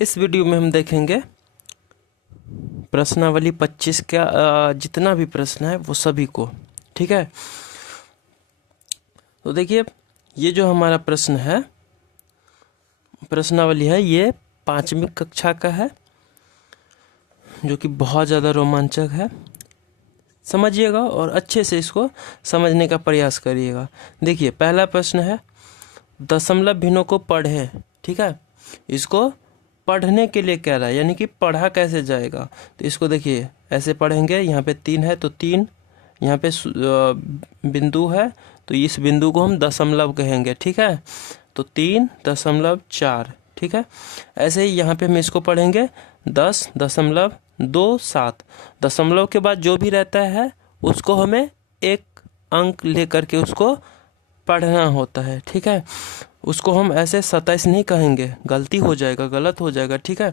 इस वीडियो में हम देखेंगे प्रश्नावली 25 का जितना भी प्रश्न है वो सभी को। ठीक है, तो देखिए ये जो हमारा प्रश्न है, प्रश्नावली है, ये 5वीं कक्षा का है जो कि बहुत ज़्यादा रोमांचक है। समझिएगा और अच्छे से इसको समझने का प्रयास करिएगा। देखिए पहला प्रश्न है, दशमलव भिन्नों को पढ़ें। ठीक है, इसको पढ़ने के लिए कह रहा है, यानी कि पढ़ा कैसे जाएगा। तो इसको देखिए ऐसे पढ़ेंगे, यहाँ पे 3 है तो 3, यहाँ पे बिंदु है तो इस बिंदु को हम दशमलव कहेंगे। ठीक है, तो 3.4। ठीक है, ऐसे ही यहाँ पे हम इसको पढ़ेंगे 10.27। दशमलव के बाद जो भी रहता है उसको हमें एक अंक लेकर के उसको पढ़ना होता है। ठीक है, उसको हम ऐसे 27 नहीं कहेंगे, गलती हो जाएगा, गलत हो जाएगा। ठीक है,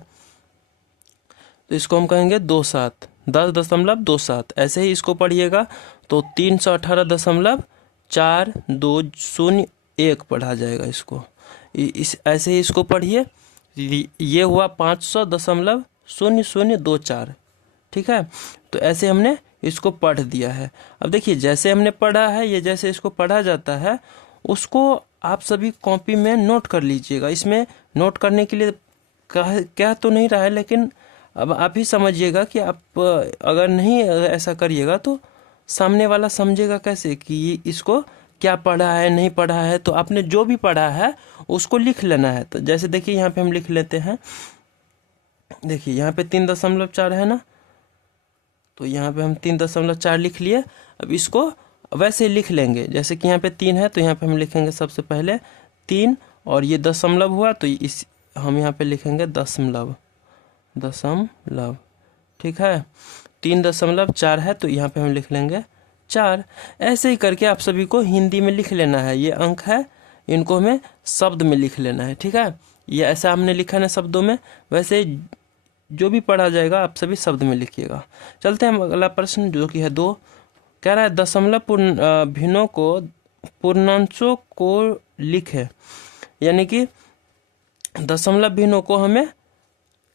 तो इसको हम कहेंगे 27, 10.27। ऐसे ही इसको पढ़िएगा तो 318.420 पढ़ा जाएगा इसको। इस ऐसे ही इसको पढ़िए, ये हुआ 500.0024। ठीक है, तो ऐसे हमने इसको पढ़ दिया है। अब देखिए जैसे हमने पढ़ा है, ये जैसे इसको पढ़ा जाता है उसको आप सभी कॉपी में नोट कर लीजिएगा। इसमें नोट करने के लिए कह तो नहीं रहा है, लेकिन अब आप ही समझिएगा कि आप अगर नहीं ऐसा करिएगा तो सामने वाला समझेगा कैसे कि इसको क्या पढ़ा है नहीं पढ़ा है। तो आपने जो भी पढ़ा है उसको लिख लेना है। तो जैसे देखिए यहाँ पे हम लिख लेते हैं, देखिए यहाँ पे 3.4 है ना, तो यहाँ पे हम 3.4 लिख लिए। अब इसको वैसे लिख लेंगे जैसे कि यहाँ पे 3 है तो यहाँ पे हम लिखेंगे सबसे पहले 3, और ये दशमलव हुआ तो इस हम यहाँ पे लिखेंगे दशमलव। ठीक है, 3.4 है तो यहाँ पे हम लिख लेंगे 4। ऐसे ही करके आप सभी को हिंदी में लिख लेना है। ये अंक है, इनको हमें शब्द में लिख लेना है। ठीक है, ये ऐसा हमने लिखा है शब्दों में, वैसे जो भी पढ़ा जाएगा आप सभी शब्द में लिखिएगा। चलते हैं अगला प्रश्न जो कि है 2। कह रहा है दशमलव भिन्नों को पूर्णांशों को लिखे, यानी कि दशमलव भिन्नों को हमें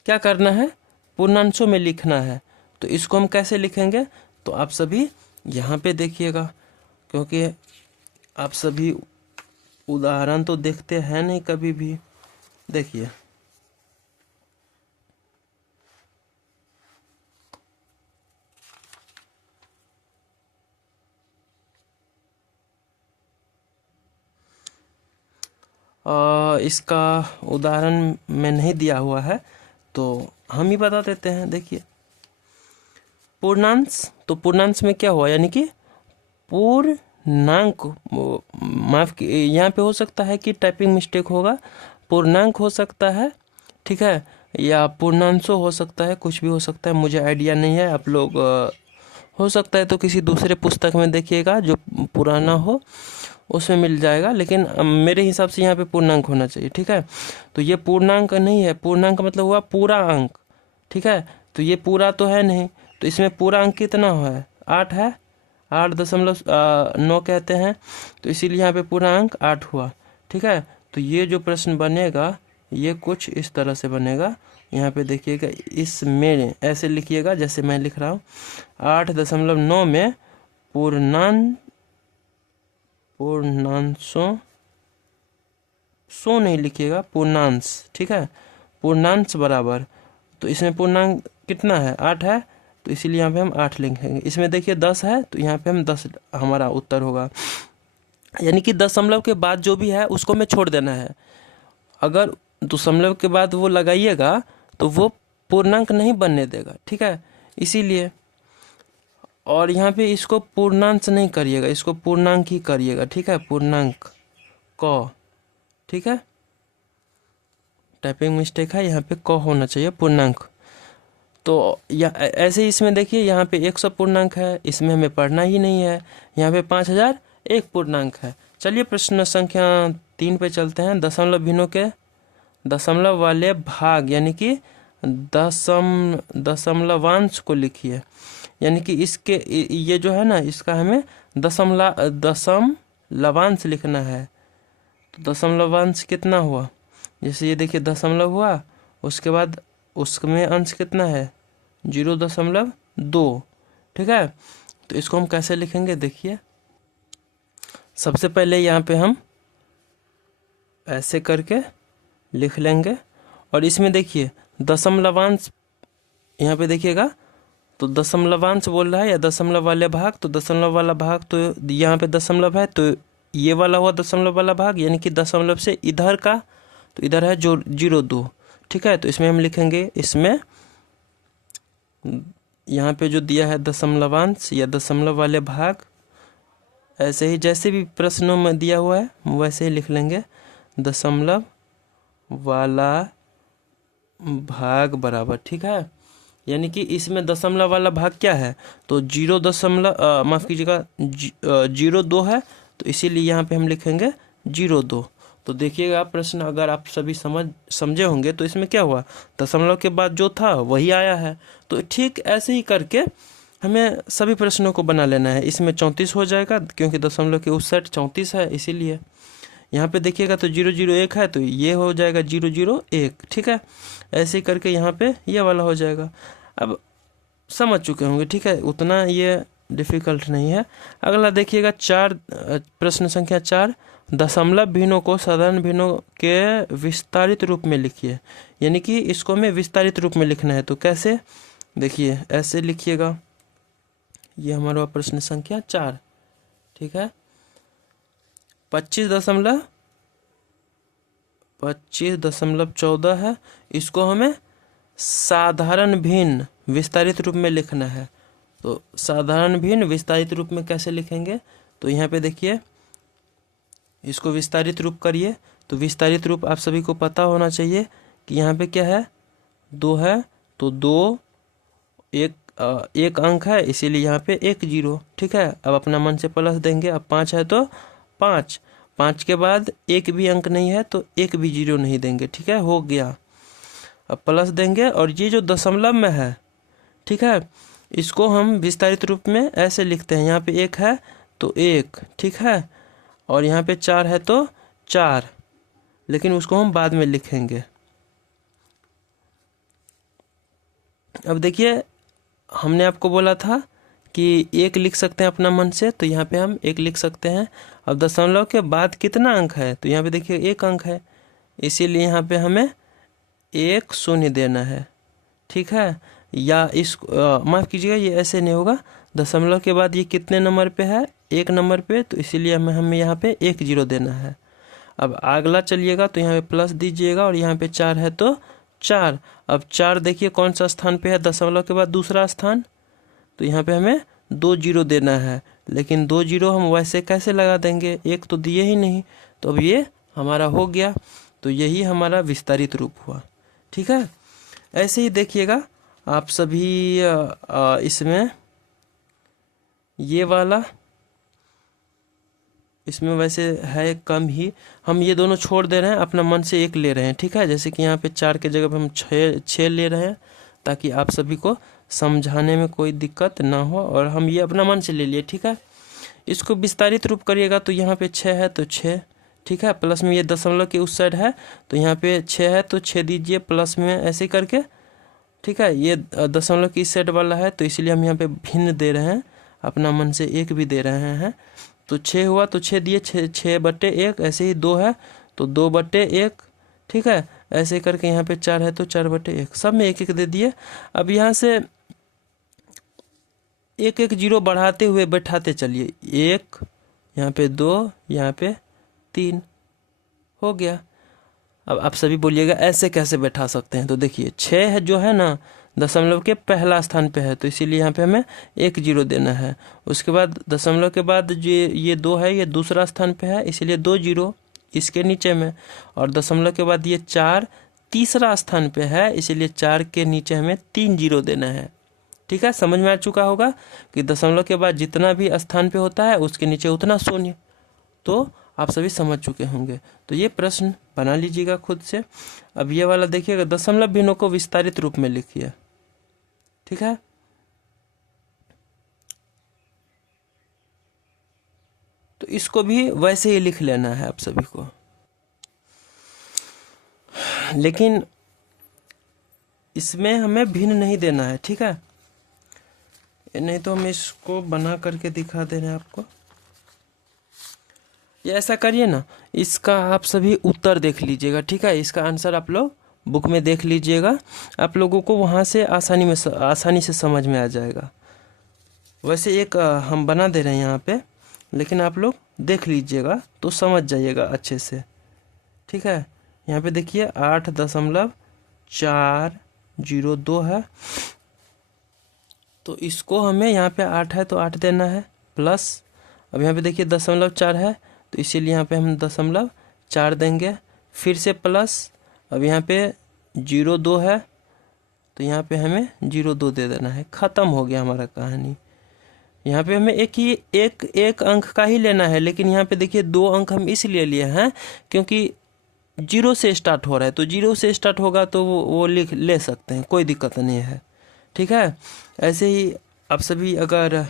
क्या करना है, पूर्णांशों में लिखना है। तो इसको हम कैसे लिखेंगे, तो आप सभी यहाँ पे देखिएगा, क्योंकि आप सभी उदाहरण तो देखते हैं नहीं कभी भी। देखिए इसका उदाहरण में नहीं दिया हुआ है तो हम ही बता देते हैं। देखिए पूर्णांश, तो पूर्णांश में क्या हुआ, यानी कि पूर्णांक, माफ यहाँ पे हो सकता है कि टाइपिंग मिस्टेक होगा, पूर्णांक हो सकता है। ठीक है, या पूर्णांशों हो सकता है, कुछ भी हो सकता है, मुझे आइडिया नहीं है। आप लोग हो सकता है तो किसी दूसरे पुस्तक में देखिएगा जो पुराना हो, उसमें मिल जाएगा, लेकिन मेरे हिसाब से यहाँ पे पूर्णांक होना चाहिए। ठीक है, तो ये पूर्णांक नहीं है, पूर्णांक मतलब हुआ पूरा अंक। ठीक है, तो ये पूरा तो है नहीं, तो इसमें पूरा अंक कितना है, 8 है, 8.9 कहते हैं, तो इसीलिए यहाँ पे पूरा अंक 8 हुआ। ठीक है, तो ये जो प्रश्न बनेगा ये कुछ इस तरह से बनेगा। यहाँ पे देखिएगा, इसमें ऐसे लिखिएगा जैसे मैं लिख रहा हूँ, 8.9 में पूर्णांशों सो नहीं लिखिएगा, पूर्णांश। ठीक है, पूर्णांश बराबर, तो इसमें पूर्णांक कितना है, 8 है, तो इसीलिए यहाँ पे हम 8 लिखेंगे। इसमें देखिए 10 है तो यहाँ पे हम 10 हमारा उत्तर होगा। यानी कि दशमलव के बाद जो भी है उसको हमें छोड़ देना है। अगर दशमलव के बाद वो लगाइएगा तो वो पूर्णांक नहीं बनने देगा। ठीक है, इसीलिए, और यहाँ पे इसको पूर्णांश नहीं करिएगा, इसको पूर्णांक ही करिएगा। ठीक है, पूर्णांक क। ठीक है, टाइपिंग मिस्टेक है, यहाँ पे क होना चाहिए, पूर्णांक। तो ऐसे ही इसमें देखिए यहाँ पे 100 पूर्णांक है, इसमें हमें पढ़ना ही नहीं है। यहाँ पे 5001 पूर्णांक है। चलिए प्रश्न संख्या 3 पे चलते हैं। दशमलव भिन्नों के दशमलव वाले भाग, यानी कि दशमलवांश को लिखिए। यानी कि इसके ये जो है ना, इसका हमें दशमलवांश लिखना है। तो दशमलवांश कितना हुआ, जैसे ये देखिए दशमलव हुआ उसके बाद उसमें अंश कितना है 0.2। ठीक है, तो इसको हम कैसे लिखेंगे देखिए, सबसे पहले यहाँ पे हम ऐसे करके लिख लेंगे, और इसमें देखिए दशमलवांश यहाँ पे देखिएगा, तो दशमलवांश बोल रहा है या दशमलव वाले भाग, तो दशमलव वाला भाग तो यहाँ पे दशमलव है, तो ये वाला हुआ दशमलव वाला भाग, यानी कि दशमलव से इधर का, तो इधर है जो 0.2। ठीक है, तो इसमें हम लिखेंगे, इसमें यहाँ पे जो दिया है दशमलवांश या दशमलव वाले भाग, ऐसे ही जैसे भी प्रश्नों में दिया हुआ है वैसे ही लिख लेंगे, दशमलव वाला भाग बराबर। ठीक है, यानी कि इसमें दशमलव वाला भाग क्या है, तो 0.2 है, तो इसीलिए यहाँ पे हम लिखेंगे 0.2। तो देखिएगा प्रश्न अगर आप सभी समझे होंगे तो इसमें क्या हुआ, दशमलव के बाद जो था वही आया है। तो ठीक ऐसे ही करके हमें सभी प्रश्नों को बना लेना है। इसमें 34 हो जाएगा क्योंकि दशमलव के उस साइड 34 है, इसीलिए यहाँ पे देखिएगा तो 001 है, तो ये हो जाएगा 001। ठीक है, ऐसे ही करके यहाँ पे ये वाला हो जाएगा। अब समझ चुके होंगे, ठीक है, उतना ये डिफ़िकल्ट नहीं है। अगला देखिएगा प्रश्न संख्या 4, दशमलव भिन्नों को साधारण भिन्नों के विस्तारित रूप में लिखिए। यानी कि इसको हमें विस्तारित रूप में लिखना है, तो कैसे देखिए, ऐसे लिखिएगा, ये हमारा प्रश्न संख्या 4। ठीक है, 25.14 है, इसको हमें साधारण भिन्न विस्तारित रूप में लिखना है। तो साधारण भिन्न विस्तारित रूप में कैसे लिखेंगे, तो यहाँ पे देखिए, इसको विस्तारित रूप करिए, तो विस्तारित रूप आप सभी को पता होना चाहिए कि यहाँ पे क्या है, 2 है, तो 2 एक अंक है, इसीलिए यहाँ पे 1 0। ठीक है, अब अपना मन से प्लस देंगे, अब 5 है तो 5 के बाद एक भी अंक नहीं है तो एक भी 0 नहीं देंगे। ठीक है, हो गया, अब प्लस देंगे, और ये जो दशमलव में है, ठीक है, इसको हम विस्तारित रूप में ऐसे लिखते हैं, यहाँ पे 1 है तो 1, ठीक है, और यहाँ पे 4 है तो 4, लेकिन उसको हम बाद में लिखेंगे। अब देखिए, हमने आपको बोला था कि 1 लिख सकते हैं अपना मन से, तो यहाँ पे हम 1 लिख सकते हैं। अब दशमलव के बाद कितना अंक है, तो यहाँ पे देखिए 1 अंक है, इसीलिए यहाँ पे हमें 1 शून्य देना है। ठीक है, या इस माफ़ कीजिएगा, ये ऐसे नहीं होगा, दशमलव के बाद ये कितने नंबर पे है, 1 नंबर पे, तो इसीलिए हमें यहाँ पे 1 0 देना है। अब अगला चलिएगा, तो यहाँ पे प्लस दीजिएगा, और यहाँ पे 4 है तो 4। अब 4 देखिए कौन सा स्थान पे है, दशमलव के बाद दूसरा स्थान, तो यहाँ पे हमें 2 0 देना है, लेकिन 2 0 हम वैसे कैसे लगा देंगे, 1 तो दिए ही नहीं, तो अब ये हमारा हो गया, तो यही हमारा विस्तारित रूप हुआ। ठीक है, ऐसे ही देखिएगा आप सभी इसमें ये वाला, इसमें वैसे है कम ही, हम ये दोनों छोड़ दे रहे हैं, अपना मन से 1 ले रहे हैं। ठीक है, जैसे कि यहाँ पे 4 के जगह पे हम 6 ले रहे हैं, ताकि आप सभी को समझाने में कोई दिक्कत ना हो, और हम ये अपना मन से ले लिए। ठीक है, इसको विस्तारित रूप करिएगा, तो यहाँ पे 6 है तो 6, ठीक है, प्लस में ये दशमलव के उस साइड है, तो यहाँ पे 6 है तो 6 दीजिए प्लस में, ऐसे करके। ठीक है, ये दशमलव की इस साइड वाला है, तो इसलिए हम यहाँ पे भिन्न दे रहे हैं, अपना मन से 1 भी दे रहे हैं, तो 6 हुआ तो 6 दिए, 6/1, ऐसे ही 2 है तो 2/1। ठीक है, ऐसे करके यहाँ पे 4 है तो 4/1, सब में 1 1 दे दिए। अब यहाँ से 1 1 0 बढ़ाते हुए बैठाते चलिए, 1, यहाँ पे 2, यहाँ पे 3, हो गया। अब आप सभी बोलिएगा ऐसे कैसे बैठा सकते हैं, तो देखिए 6 है जो है ना, दशमलव के पहला स्थान पे है, तो इसीलिए यहाँ पे हमें 1 0 देना है। उसके बाद दशमलव के बाद ये 2 है, ये दूसरा स्थान पे है, इसीलिए 2 0 इसके नीचे में, और दशमलव के बाद ये 4 तीसरा स्थान पे है, इसीलिए 4 के नीचे हमें 3 0 देना है। ठीक है, समझ में आ चुका होगा कि दशमलव के बाद जितना भी स्थान पे होता है उसके नीचे उतना शून्य, तो आप सभी समझ चुके होंगे। तो ये प्रश्न बना लीजिएगा खुद से। अब ये वाला देखिएगा, दशमलव भिन्नों को विस्तारित रूप में लिखिए। ठीक है, तो इसको भी वैसे ही लिख लेना है आप सभी को, लेकिन इसमें हमें भिन्न नहीं देना है, ठीक है। नहीं तो हम इसको बना करके दिखा दे रहे हैं आपको। ये ऐसा करिए ना, इसका आप सभी उत्तर देख लीजिएगा, ठीक है। इसका आंसर आप लोग बुक में देख लीजिएगा, आप लोगों को वहाँ से आसानी से समझ में आ जाएगा। वैसे एक हम बना दे रहे हैं यहाँ पे, लेकिन आप लोग देख लीजिएगा तो समझ जाइएगा अच्छे से, ठीक है। यहाँ पे देखिए 8.402 है, तो इसको हमें यहाँ पे 8 है तो 8 देना है, प्लस अब यहाँ पे देखिए 0.4 है तो इसीलिए यहाँ पे हम 0.4 देंगे, फिर से प्लस, अब यहाँ पे 0.2 है तो यहाँ पे हमें 0.2 दे देना है। ख़त्म हो गया हमारा कहानी। यहाँ पे हमें एक अंक का ही लेना है, लेकिन यहाँ पे देखिए 2 अंक हम इसलिए लिए हैं क्योंकि 0 से स्टार्ट हो रहा है, तो 0 से स्टार्ट होगा तो वो लिख ले सकते हैं, कोई दिक्कत नहीं है, ठीक है। ऐसे ही आप सभी अगर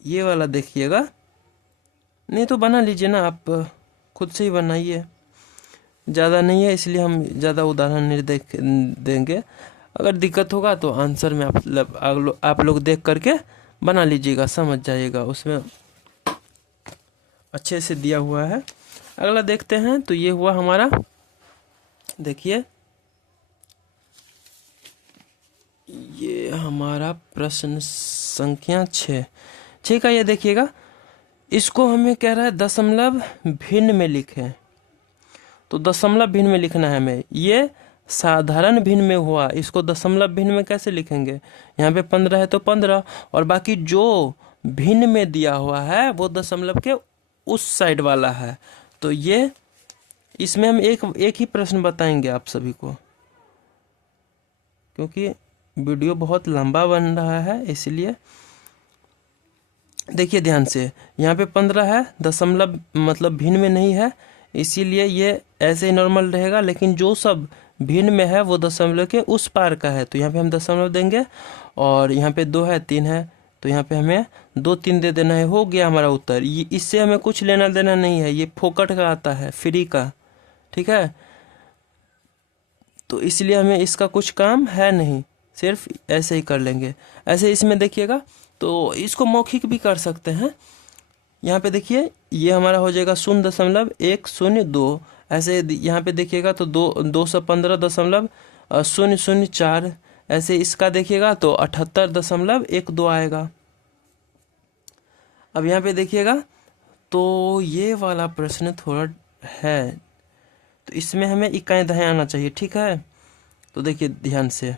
ये वाला देखिएगा, नहीं तो बना लीजिए ना, आप खुद से ही बनाइए, ज़्यादा नहीं है इसलिए हम ज़्यादा उदाहरण नहीं देंगे। अगर दिक्कत होगा तो आंसर में आप लोग देख करके बना लीजिएगा, समझ जाइएगा, उसमें अच्छे से दिया हुआ है। अगला देखते हैं, तो ये हुआ हमारा, देखिए ये हमारा प्रश्न संख्या 6, ठीक है। ये देखिएगा, इसको हमें कह रहा है दशमलव भिन्न में लिखें, तो दशमलव भिन्न में लिखना है हमें। ये साधारण भिन्न में हुआ, इसको दशमलव भिन्न में कैसे लिखेंगे? यहाँ पे 15 है तो 15, और बाकी जो भिन्न में दिया हुआ है वो दशमलव के उस साइड वाला है। तो ये इसमें हम एक ही प्रश्न बताएंगे आप सभी को, क्योंकि वीडियो बहुत लंबा बन रहा है, इसलिए देखिए ध्यान से। यहाँ पे 15 है, दशमलव मतलब भिन्न में नहीं है, इसीलिए ये ऐसे ही नॉर्मल रहेगा, लेकिन जो सब भिन्न में है वो दशमलव के उस पार का है, तो यहाँ पे हम दशमलव देंगे। और यहाँ पे 2 है, 3 है, तो यहाँ पे हमें 2 3 दे देना है। हो गया हमारा उत्तर। ये इससे हमें कुछ लेना देना नहीं है, ये फोकट का आता है, फ्री का, ठीक है। तो इसलिए हमें इसका कुछ काम है नहीं, सिर्फ ऐसे ही कर लेंगे। ऐसे इसमें देखिएगा, तो इसको मौखिक भी कर सकते हैं। यहाँ पे देखिए ये हमारा हो जाएगा 0.102, ऐसे यहाँ पे देखिएगा तो 215.004, ऐसे इसका देखिएगा तो 78.12 आएगा। अब यहाँ पे देखिएगा तो ये वाला प्रश्न थोड़ा है, तो इसमें हमें इकाई दहाई आना चाहिए, ठीक है। तो देखिए ध्यान से,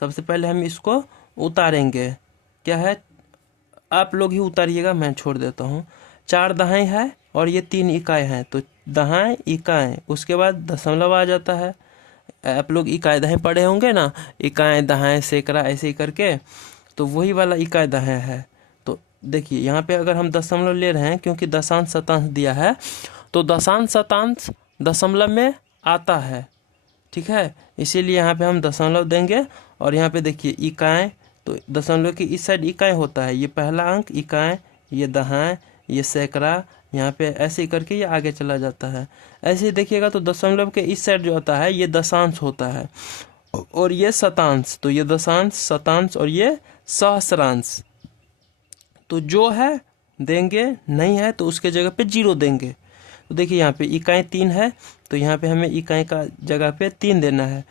सबसे पहले हम इसको उतारेंगे। क्या है, आप लोग ही उतारिएगा, मैं छोड़ देता हूँ। 4 दहाई है और ये 3 इकाई है, तो दहाई इकाई, उसके बाद दशमलव आ जाता है। आप लोग इकाई दहाई पढ़े होंगे ना, इकाई दहाई सैकड़ा ऐसे ही करके, तो वही वाला इकाई दहाई है। तो देखिए यहाँ पे अगर हम दशमलव ले रहे हैं, क्योंकि दशांश शतांश दिया है, तो दशांश शतांश दशमलव में आता है, ठीक है। इसीलिए यहाँ पे हम दशमलव देंगे। और यहाँ पे देखिए इकाई, तो दशमलव की इस साइड इकाई होता है, ये पहला अंक इकाई, ये दहाई, ये सैकड़ा, यहाँ पे ऐसे ही करके ये आगे चला जाता है। ऐसे ही देखिएगा तो दशमलव के इस साइड जो होता है ये दशांश होता है, और ये शतांश, तो ये दशांश शतांश और ये सहस्रांश। तो जो है देंगे, नहीं है तो उसके जगह पे 0 देंगे। तो देखिए यहाँ पे इकाई 3 है, तो यहाँ पे हमें इकाई का जगह पे 3 देना है।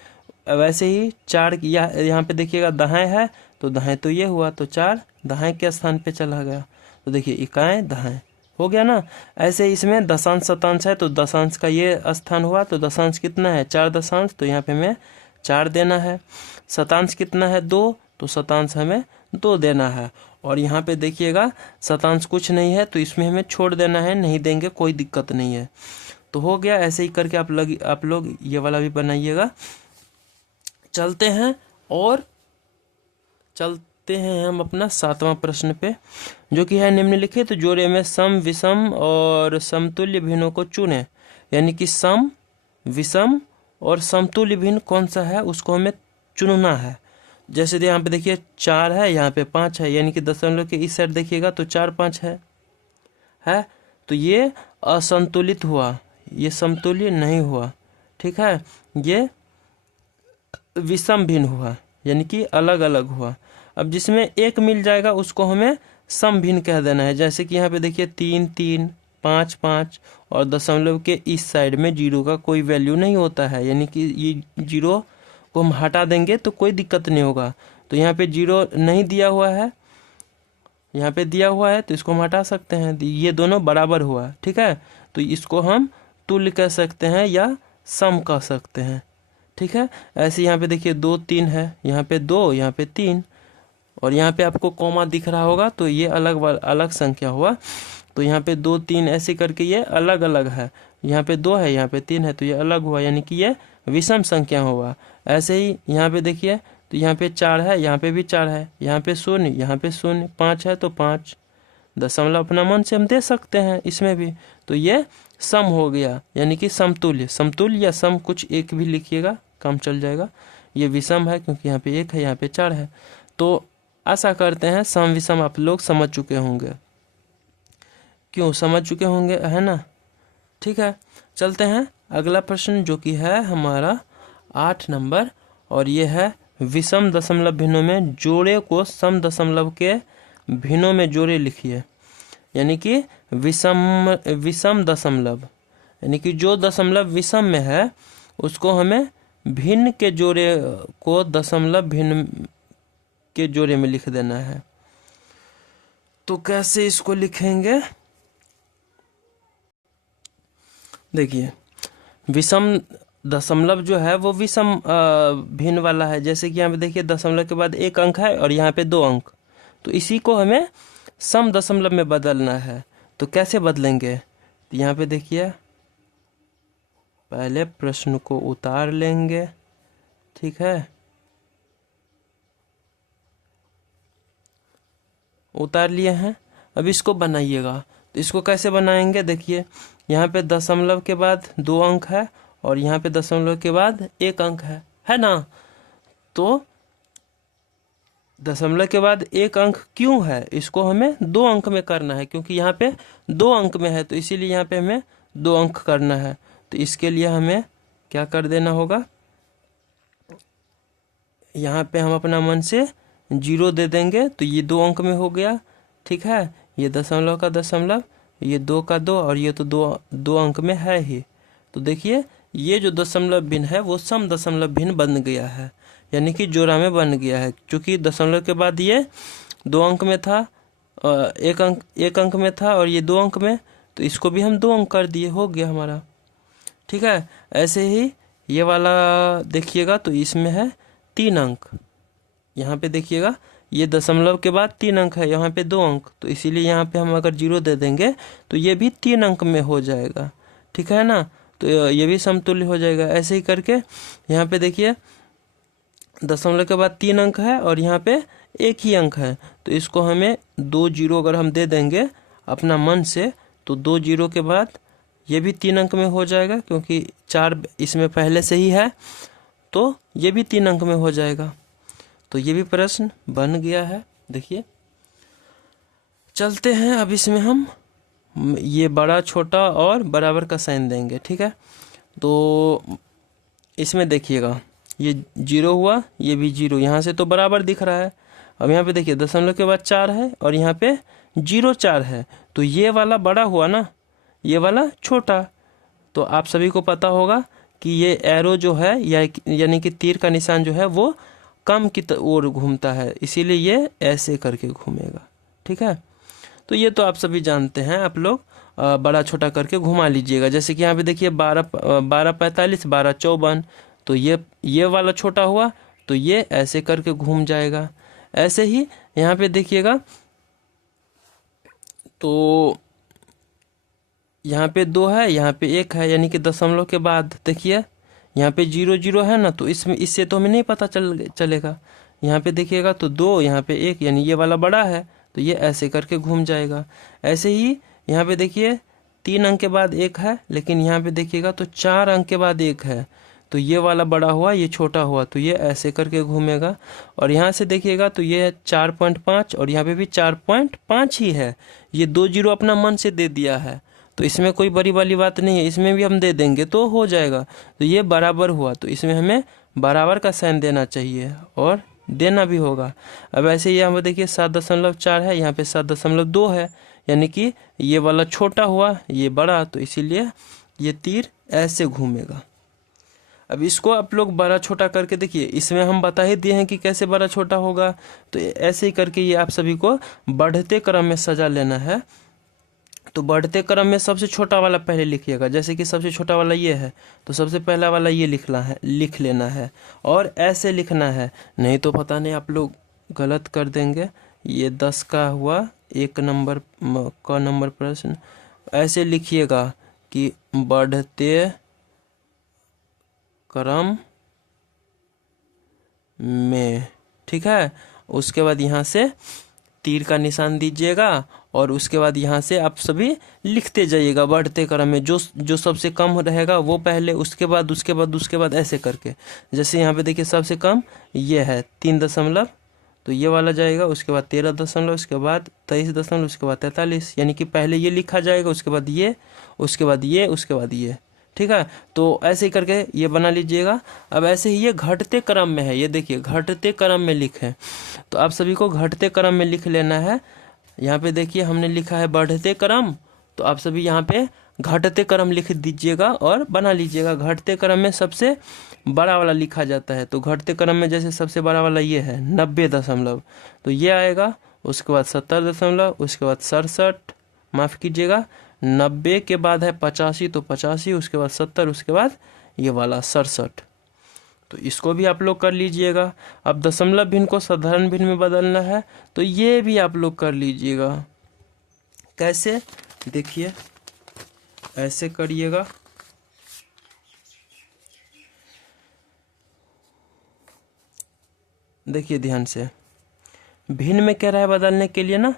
वैसे ही 4 यहाँ पे देखिएगा दहाई है, तो दहाई तो ये हुआ, तो 4 दहाई के स्थान पे चला गया। तो देखिए इकाई दहाई हो गया ना। ऐसे इसमें दशांश शतांश है, तो दशांश का ये स्थान हुआ, तो दशांश कितना है 4 दशांश, तो यहाँ पे हमें 4 देना है। शतांश कितना है 2, तो शतांश हमें 2 देना है। और यहाँ पे देखिएगा शतांश कुछ नहीं है, तो इसमें हमें छोड़ देना है, नहीं देंगे कोई दिक्कत नहीं है। तो हो गया। ऐसे ही करके आप लोग ये वाला भी बनाइएगा। चलते हैं हम अपना 7वां प्रश्न पे, जो कि है निम्नलिखित जोड़े में सम विषम और समतुल्य भिन्नों को चुने। यानी कि सम विषम और समतुल्य भिन्न कौन सा है उसको हमें चुनना है। जैसे यहाँ पे देखिए 4 है, यहाँ पे 5 है, यानी कि दशमलव के इस साइड देखिएगा तो 4 5 है, तो ये असंतुलित हुआ, ये समतुल्य नहीं हुआ, ठीक है। ये विषम भिन्न हुआ, यानी कि अलग अलग हुआ। अब जिसमें एक मिल जाएगा उसको हमें सम भिन्न कह देना है। जैसे कि यहाँ पे देखिए 3 3, 5 5 और दशमलव के इस साइड में जीरो का कोई वैल्यू नहीं होता है, यानी कि ये जीरो को हम हटा देंगे तो कोई दिक्कत नहीं होगा। तो यहाँ पे जीरो नहीं दिया हुआ है, यहाँ पे दिया हुआ है तो इसको हम हटा सकते हैं। ये दोनों बराबर हुआ, ठीक है। तो इसको हम तुल्य कह सकते हैं या सम कह सकते हैं, ठीक है। ऐसे यहाँ पे देखिए 2 3 है, यहाँ पे 2, यहाँ पे 3 और यहाँ पे आपको कॉमा दिख रहा होगा तो ये अलग अलग संख्या हुआ। तो यहाँ पे 2 3 ऐसे करके ये अलग अलग है, यहाँ पे 2 है, यहाँ पे 3 है तो ये अलग हुआ, यानी कि ये विषम संख्या हुआ। ऐसे ही यहाँ पे देखिए तो यहाँ पे 4 है, यहाँ पे भी 4 है, यहाँ पे 0, यहाँ पे 0, 5 है तो 5। दशमलव अपना मन से हम दे सकते हैं इसमें भी। तो ये सम हो गया, यानी कि समतुल्य। समतुल्य या सम कुछ एक भी लिखिएगा, काम चल जाएगा। ये विषम है क्योंकि यहाँ पे 1 है, यहाँ पे 4 है। तो आशा करते हैं सम विषम आप लोग समझ चुके होंगे। क्यों समझ चुके होंगे, है ना? ठीक है, चलते हैं अगला प्रश्न जो कि है हमारा 8 नंबर, और ये है विषम दशमलव भिन्नों में जोड़े को सम दशमलव के भिन्नों में जोड़े लिखिए। यानी कि विषम दशमलव, यानी कि जो दशमलव विषम में है उसको हमें भिन्न के जोड़े को दशमलव भिन्न के जोड़े में लिख देना है। तो कैसे इसको लिखेंगे? देखिए विषम दशमलव जो है वो विषम भिन्न वाला है। जैसे कि यहाँ पे देखिए दशमलव के बाद 1 अंक है और यहाँ पे 2 अंक, तो इसी को हमें सम दशमलव में बदलना है। तो कैसे बदलेंगे? तो यहाँ पे देखिए पहले प्रश्न को उतार लेंगे, ठीक है। उतार लिए हैं, अब इसको बनाइएगा। तो इसको कैसे बनाएंगे? देखिए यहाँ पे दशमलव के बाद 2 अंक है और यहाँ पे दशमलव के बाद 1 अंक है ना? तो दशमलव के बाद 1 अंक क्यों है? इसको हमें 2 अंक में करना है, क्योंकि यहाँ पे 2 अंक में है, तो इसीलिए यहाँ पे हमें 2 अंक करना है। तो इसके लिए हमें क्या कर देना होगा? यहाँ पे हम अपना मन से 0 दे देंगे, तो ये 2 अंक में हो गया, ठीक है। ये दशमलव का दशमलव, ये 2 का 2 और ये तो 2 अंक में है ही। तो देखिए ये जो दशमलव भिन्न है वो सम दशमलव भिन्न बन गया है, यानी कि जोड़ा में बन गया है। क्योंकि दशमलव के बाद ये 2 अंक में था, 1 अंक में था और ये 2 अंक में, तो इसको भी हम 2 अंक कर दिए, हो गया हमारा, ठीक है। ऐसे ही ये वाला देखिएगा तो इसमें है 3 अंक। यहाँ पे देखिएगा ये दशमलव के बाद 3 अंक है, यहाँ पे 2 अंक, तो इसीलिए यहाँ पे हम अगर 0 दे देंगे तो ये भी 3 अंक में हो जाएगा, ठीक है ना। तो ये भी समतुल्य हो जाएगा। ऐसे ही करके यहाँ पे देखिए दशमलव के बाद 3 अंक है और यहाँ पे 1 ही अंक है, तो इसको हमें 2 0 अगर हम दे देंगे अपना मन से, तो 2 0 के बाद ये भी 3 अंक में हो जाएगा, क्योंकि 4 इसमें पहले से ही है, तो ये भी 3 अंक में हो जाएगा। तो ये भी प्रश्न बन गया है। देखिए चलते हैं, अब इसमें हम ये बड़ा छोटा और बराबर का साइन देंगे, ठीक है। तो इसमें देखिएगा ये 0 हुआ, ये भी 0, यहाँ से तो बराबर दिख रहा है। अब यहाँ पे देखिए दशमलव के बाद 4 है और यहाँ पे 0 4 है, तो ये वाला बड़ा हुआ ना, ये वाला छोटा। तो आप सभी को पता होगा कि ये एरो जो है यानी कि तीर का निशान जो है वो कम की ओर घूमता है, इसीलिए ये ऐसे करके घूमेगा, ठीक है। तो ये तो आप सभी जानते हैं, आप लोग बड़ा छोटा करके घुमा लीजिएगा। जैसे कि यहाँ पे देखिए 12 45, 12 54, तो ये वाला छोटा हुआ, तो ये ऐसे करके घूम जाएगा। ऐसे ही यहाँ पे देखिएगा तो यहाँ पे 2 है, यहाँ पे 1 है, यानी कि दशमलव के बाद देखिए यहाँ पे 0 0 है ना, तो इससे तो हमें नहीं पता चलेगा। यहाँ पे देखिएगा तो 2, यहाँ पे 1, यानी ये वाला बड़ा है, तो ये ऐसे करके घूम जाएगा। ऐसे ही यहाँ पे देखिए 3 अंक के बाद 1 है, लेकिन यहाँ पे देखिएगा तो 4 अंक के बाद 1 है, तो ये वाला बड़ा हुआ, ये छोटा हुआ, तो ये ऐसे करके घूमेगा। और यहाँ से देखिएगा तो ये 4.5 और यहाँ पे भी 4.5 ही है, ये 2 0 अपना मन से दे दिया है, तो इसमें कोई बड़ी वाली बात नहीं है, इसमें भी हम दे देंगे तो हो जाएगा। तो ये बराबर हुआ, तो इसमें हमें बराबर का साइन देना चाहिए और देना भी होगा। अब ऐसे ही यहाँ पर देखिए 7.4 है, यहाँ पे 7.2 है, यानी कि ये वाला छोटा हुआ ये बड़ा, तो इसीलिए ये तीर ऐसे घूमेगा। अब इसको आप लोग बड़ा छोटा करके देखिए, इसमें हम बता ही दिए हैं कि कैसे बड़ा छोटा होगा, तो ऐसे ही करके ये आप सभी को बढ़ते क्रम में सजा लेना है। तो बढ़ते क्रम में सबसे छोटा वाला पहले लिखिएगा, जैसे कि सबसे छोटा वाला ये है, तो सबसे पहला वाला ये लिख लेना है और ऐसे लिखना है, नहीं तो पता नहीं आप लोग गलत कर देंगे। ये 10 का हुआ 1 नंबर का नंबर प्रश्न, ऐसे लिखिएगा कि बढ़ते क्रम में, ठीक है। उसके बाद यहाँ से तीर का निशान दीजिएगा और उसके बाद यहाँ से आप सभी लिखते जाइएगा बढ़ते क्रम में, जो सबसे कम रहेगा वो पहले, उसके बाद ऐसे करके। जैसे यहाँ पे देखिए सबसे कम ये है 3 दशमलव, तो ये वाला जाएगा, उसके बाद 13 दशमलव, उसके बाद 23 दशमलव, उसके बाद 43, यानी कि पहले ये लिखा जाएगा, उसके बाद ये, उसके बाद ये, उसके बाद ये, ठीक है। तो ऐसे ही करके ये बना लीजिएगा। अब ऐसे ही ये घटते क्रम में है, ये देखिए घटते क्रम में लिखें, तो आप सभी को घटते क्रम में लिख लेना है। यहाँ पे देखिए हमने लिखा है बढ़ते क्रम, तो आप सभी यहाँ पे घटते क्रम लिख दीजिएगा और बना लीजिएगा। घटते क्रम में सबसे बड़ा वाला लिखा जाता है, तो घटते क्रम में जैसे सबसे बड़ा वाला ये है 90 दशमलव, तो ये आएगा, उसके बाद 70 दशमलव, उसके बाद 67, माफ़ कीजिएगा 90 के बाद है 85, तो 85, उसके बाद 70, उसके बाद ये वाला 67। तो इसको भी आप लोग कर लीजिएगा। अब दशमलव भिन्न को साधारण भिन्न में बदलना है, तो ये भी आप लोग कर लीजिएगा। कैसे देखिए, ऐसे करिएगा, देखिए ध्यान से, भिन्न में कह रहा है बदलने के लिए ना,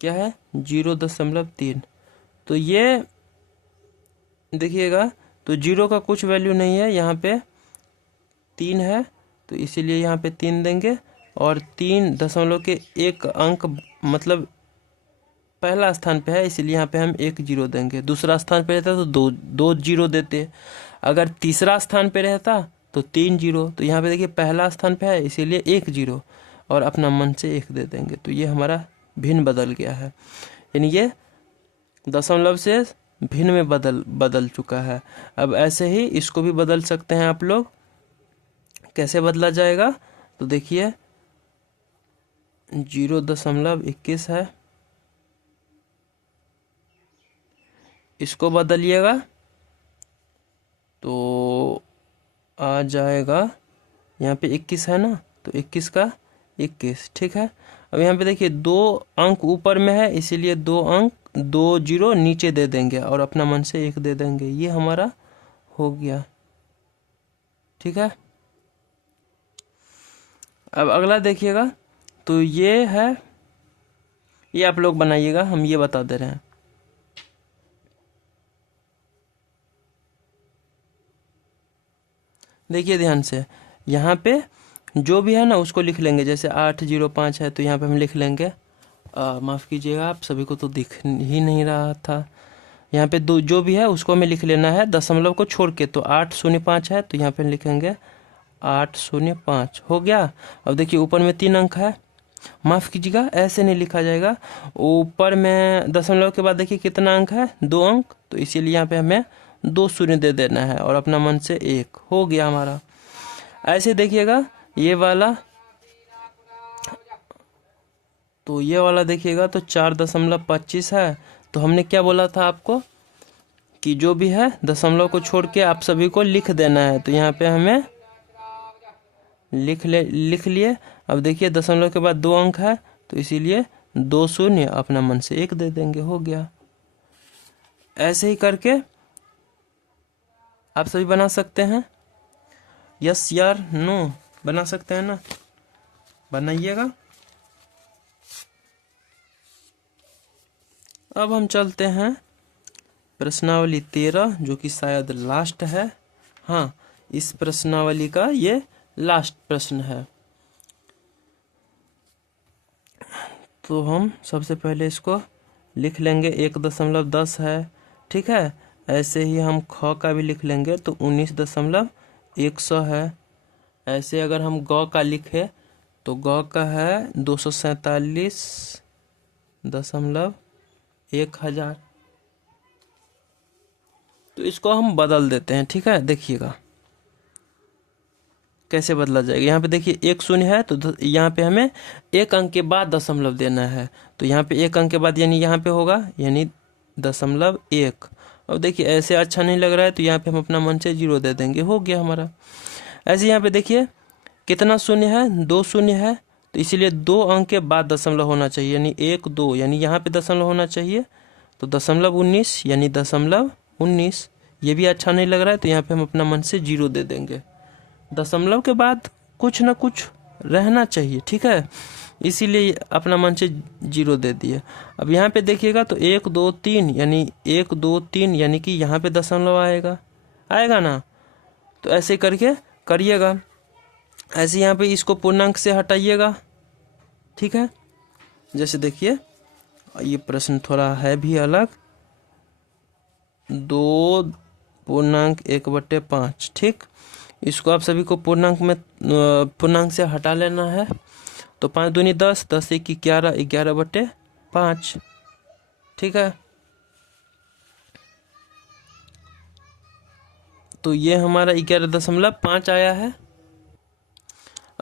क्या है 0.3, तो ये देखिएगा, तो 0 का कुछ वैल्यू नहीं है, यहाँ पे 3 है, तो इसीलिए यहाँ पे 3 देंगे, और 3 दशमलव के 1 अंक मतलब पहला स्थान पे है, इसीलिए यहाँ पे हम 1 0 देंगे। दूसरा स्थान पे रहता तो 2 0 देते, अगर तीसरा स्थान पे रहता तो 3 0, तो यहाँ पे देखिए पहला स्थान पे है इसीलिए 1 0 और अपना मन से 1 दे देंगे, तो ये हमारा भिन्न बदल गया है, यानी ये दशमलव से भिन्न में बदल चुका है। अब ऐसे ही इसको भी बदल सकते हैं आप लोग, कैसे बदला जाएगा, तो देखिए 0.21 है, इसको बदलिएगा तो आ जाएगा, यहाँ पे 21 है ना, तो 21 का 21, ठीक है। अब यहाँ पे देखिए 2 अंक ऊपर में है, इसीलिए 2 0 नीचे दे देंगे और अपना मन से 1 दे देंगे, ये हमारा हो गया, ठीक है। अब अगला देखिएगा, तो ये है, ये आप लोग बनाइएगा, हम ये बता दे रहे हैं। देखिए ध्यान से, यहाँ पे जो भी है ना उसको लिख लेंगे, जैसे 805 है तो यहाँ पे हम लिख लेंगे, माफ़ कीजिएगा आप सभी को तो दिख ही नहीं रहा था, यहाँ पे दो जो भी है उसको हमें लिख लेना है दशमलव को छोड़ के, तो 805 है तो यहाँ पे लिखेंगे 805, हो गया। अब देखिए ऊपर में 3 अंक है, माफ़ कीजिएगा ऐसे नहीं लिखा जाएगा, ऊपर में दशमलव के बाद देखिए कितना अंक है 2 अंक, तो इसीलिए यहाँ पे हमें 2 शून्य दे देना है और अपना मन से 1, हो गया हमारा। ऐसे देखिएगा ये वाला, तो ये वाला देखिएगा तो 4.25 है, तो हमने क्या बोला था आपको कि जो भी है दशमलव को छोड़ के आप सभी को लिख देना है, तो यहाँ पे हमें लिख लिए। अब देखिए दशमलव के बाद 2 अंक है, तो इसीलिए 2 शून्य अपना मन से 1 दे देंगे, हो गया। ऐसे ही करके आप सभी बना सकते हैं, यस यार नो बना सकते हैं ना, बनाइएगा। अब हम चलते हैं प्रश्नावली 13, जो कि शायद लास्ट है, हाँ इस प्रश्नावली का ये लास्ट प्रश्न है। तो हम सबसे पहले इसको लिख लेंगे 1.10 है, ठीक है। ऐसे ही हम ख का भी लिख लेंगे तो 19.100 है। ऐसे अगर हम गौ का लिखे तो गौ का है 247.1000। तो इसको हम बदल देते हैं, ठीक है। देखिएगा कैसे बदला जाएगा। यहाँ पे देखिए 1 शून्य है तो यहाँ पे हमें 1 अंक के बाद दशमलव देना है। तो यहाँ पे 1 अंक के बाद यानी यहाँ पे होगा यानी 0.1। अब देखिए ऐसे अच्छा नहीं लग रहा है तो यहाँ पे हम अपना मन से 0 दे देंगे, हो गया हमारा। ऐसे यहाँ पे देखिए कितना शून्य है, 2 शून्य है, तो इसीलिए 2 अंक के बाद दशमलव होना चाहिए यानी 1 2, यानी यहाँ पे दशमलव होना चाहिए। तो 0.19 यानी 0.19। ये भी अच्छा नहीं लग रहा है तो यहाँ पे हम अपना मन से 0 दे देंगे। दशमलव के बाद कुछ ना कुछ रहना चाहिए, ठीक है, इसीलिए अपना मन से 0 दे दिए। अब यहाँ पे देखिएगा तो 1 2 3 यानी 1 2 3 यानी कि यहाँ पे दशमलव आएगा ना। तो ऐसे करके करिएगा। ऐसे यहाँ पे इसको पूर्णांक से हटाइएगा, ठीक है। जैसे देखिए ये प्रश्न थोड़ा है भी अलग, 2.1/5, ठीक। इसको आप सभी को पूर्णांक से हटा लेना है। तो 5 दूनी 10, 10 एक 11, 11/5, ठीक है। तो ये हमारा 11.5 आया है।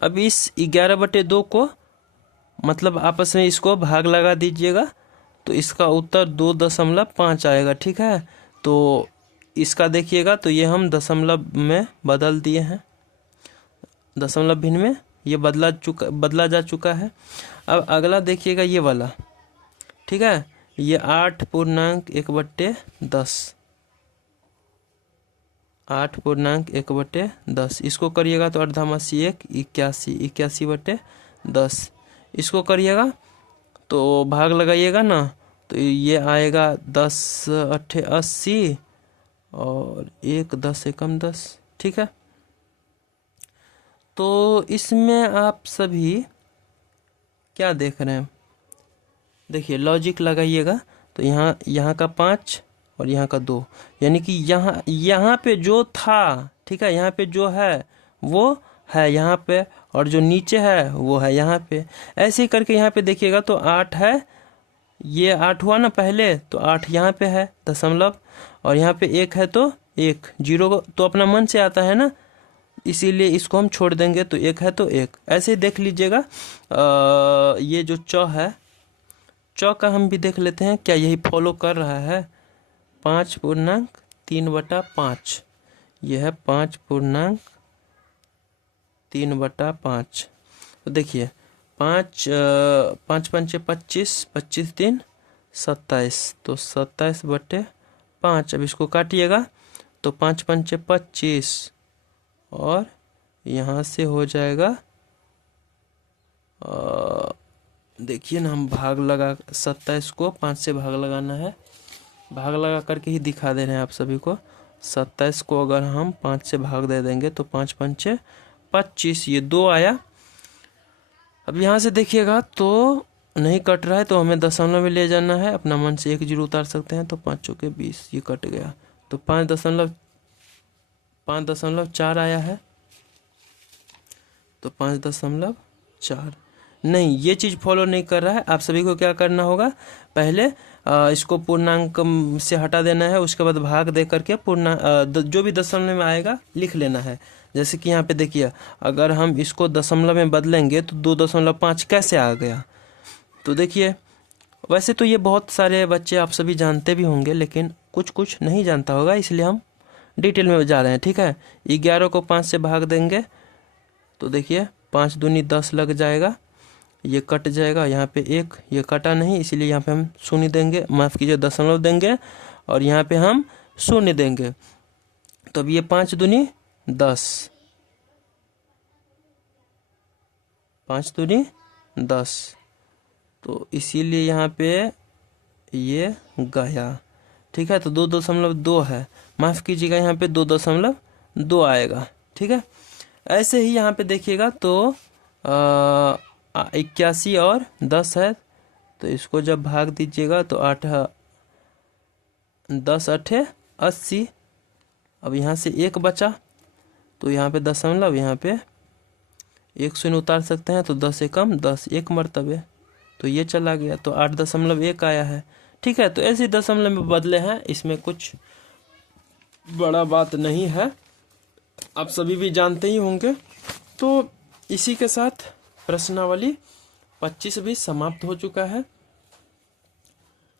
अब इस 11/2 को मतलब आपस में इसको भाग लगा दीजिएगा तो इसका उत्तर 2.5 आएगा, ठीक है। तो इसका देखिएगा तो ये हम दशमलव में बदल दिए हैं, दशमलव भिन्न में ये बदला जा चुका है। अब अगला देखिएगा ये वाला, ठीक है। ये 8.1/10, 8.1/10 इसको करिएगा तो 8×1 81, 81/10 इसको करिएगा तो भाग लगाइएगा ना तो ये आएगा 10×8 80 और 1 10 एकम 10, ठीक है। तो इसमें आप सभी क्या देख रहे हैं, देखिए लॉजिक लगाइएगा। तो यहाँ का 5 और यहाँ का 2 यानी कि यहाँ पे जो था, ठीक है, यहाँ पे जो है वो है यहाँ पे और जो नीचे है वो है यहाँ पे। ऐसे ही करके यहाँ पे देखिएगा तो 8 है, ये 8 हुआ ना पहले, तो 8 यहाँ पे है दशमलव और यहाँ पे 1 है तो 1, 0 तो अपना मन से आता है ना, इसीलिए इसको हम छोड़ देंगे। तो 1 है तो 1। ऐसे ही देख लीजिएगा ये जो चौ है, चौ का हम भी देख लेते हैं क्या यही फॉलो कर रहा है। 5.3/5 यह है 5.3/5। तो देखिए 5 5 5 25, 25 3 27, तो 27/5। अब इसको काटिएगा तो 5 5 25 और यहाँ से हो जाएगा देखिए ना, हम भाग लगा 27 को 5 से भाग लगाना है, भाग लगा करके ही दिखा दे रहे हैं आप सभी को। 27 को अगर हम 5 से भाग दे देंगे तो 5 5 25, ये 2 आया। अब यहाँ से देखिएगा तो नहीं कट रहा है तो हमें दशमलव में ले जाना है, अपना मन से 1 0 उतार सकते हैं। तो 5 चौके 20, ये कट गया तो 5.4 आया है। तो 5.4 नहीं, ये चीज़ फॉलो नहीं कर रहा है। आप सभी को क्या करना होगा, पहले इसको पूर्णांक से हटा देना है, उसके बाद भाग दे करके जो भी दशमलव में आएगा लिख लेना है। जैसे कि यहाँ पे देखिए अगर हम इसको दशमलव में बदलेंगे तो 2.5 कैसे आ गया। तो देखिए वैसे तो ये बहुत सारे बच्चे आप सभी जानते भी होंगे, लेकिन कुछ नहीं जानता होगा, इसलिए हम डिटेल में जा रहे हैं, ठीक है। 11 को 5 से भाग देंगे तो देखिए 5 दूनी 10 लग जाएगा, ये कट जाएगा, यहाँ पे 1 ये कटा नहीं, इसीलिए यहाँ पे हम शून्य देंगे, माफ़ कीजिए दशमलव देंगे और यहाँ पे हम शून्य देंगे। तो अब ये 5 दूनी 10, 5 दूनी 10, तो इसीलिए यहाँ पे ये गया, ठीक है। तो 2.2 है, माफ़ कीजिएगा यहाँ पे 2.2 आएगा, ठीक है। ऐसे ही यहाँ पे देखिएगा तो 81 और 10 है तो इसको जब भाग दीजिएगा तो 8 10 8 80। अब यहाँ से 1 बचा तो यहाँ पे दशमलव, यहाँ पे 1 शून्य उतार सकते हैं, तो 10 एकम 10, 1 मरतबे, तो ये चला गया, तो 8.1 आया है। ठीक है, तो ऐसे दशमलव में बदले हैं, इसमें कुछ बड़ा बात नहीं है, आप सभी भी जानते ही होंगे। तो इसी के साथ प्रश्नावली 25 भी समाप्त हो चुका है।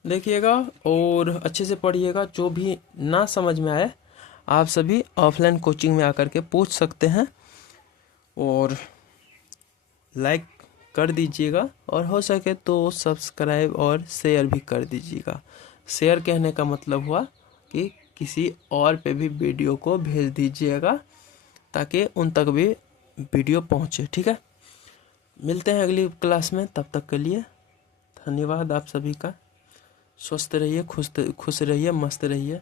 देखिएगा और अच्छे से पढ़िएगा, जो भी ना समझ में आए आप सभी ऑफलाइन कोचिंग में आकर के पूछ सकते हैं, और लाइक कर दीजिएगा, और हो सके तो सब्सक्राइब और शेयर भी कर दीजिएगा। शेयर कहने का मतलब हुआ कि किसी और पे भी वीडियो को भेज दीजिएगा ताकि उन तक भी वीडियो पहुंचे। ठीक है, मिलते हैं अगली क्लास में, तब तक के लिए धन्यवाद आप सभी का। स्वस्थ रहिए, खुश रहिए, मस्त रहिए।